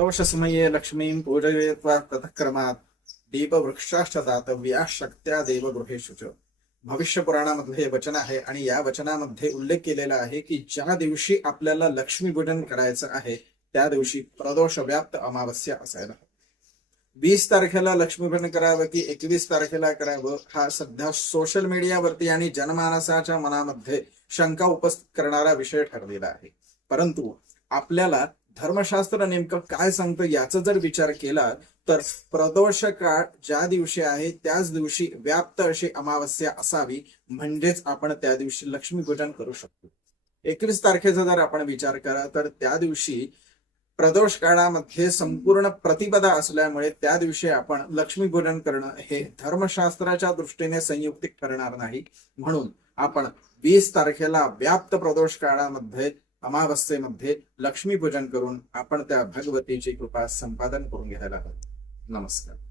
प्रदोषसमये लक्ष्मीं पूजयित्वा ततःक्रमात् दीपवृक्षाश्च दातव्या शक्त्या देवगृहेषु च. भविष्य पुराणामधले वचन आहे आणि या वचनामध्ये उल्लेख केलेला आहे की ज्या दिवशी आपल्याला लक्ष्मीपूजन करायचं आहे त्या दिवशी प्रदोष व्याप्त अमावस्या असायला. 20 तारखेला लक्ष्मीपूजन करावं की 21 तारखेला करावं हा सध्या सोशल मीडियावरती आणि जनमानसाच्या मनामध्ये शंका उपस्थित करणारा विषय ठरलेला आहे. परंतु आपल्याला धर्मशास्त्र नेमकं काय सांगतं याचा जर विचार केला तर प्रदोष काळ ज्या दिवशी आहे त्याच दिवशी व्याप्त अशी अमावस्या असावी, म्हणजेच आपण त्या दिवशी लक्ष्मीपूजन करू शकतो. 21 तारखेचा जर आपण विचार करा तर त्या दिवशी प्रदोष काळामध्ये संपूर्ण प्रतिपदा असल्यामुळे त्या दिवशी आपण लक्ष्मीपूजन करणं हे धर्मशास्त्राच्या दृष्टीने संयुक्तिक ठरणार नाही. म्हणून आपण 20 तारखेला व्याप्त प्रदोष काळामध्ये अमावस्येमध्ये लक्ष्मीपूजन करून आपण त्या भगवतीची कृपा संपादन करून घ्यायला हवं. नमस्कार.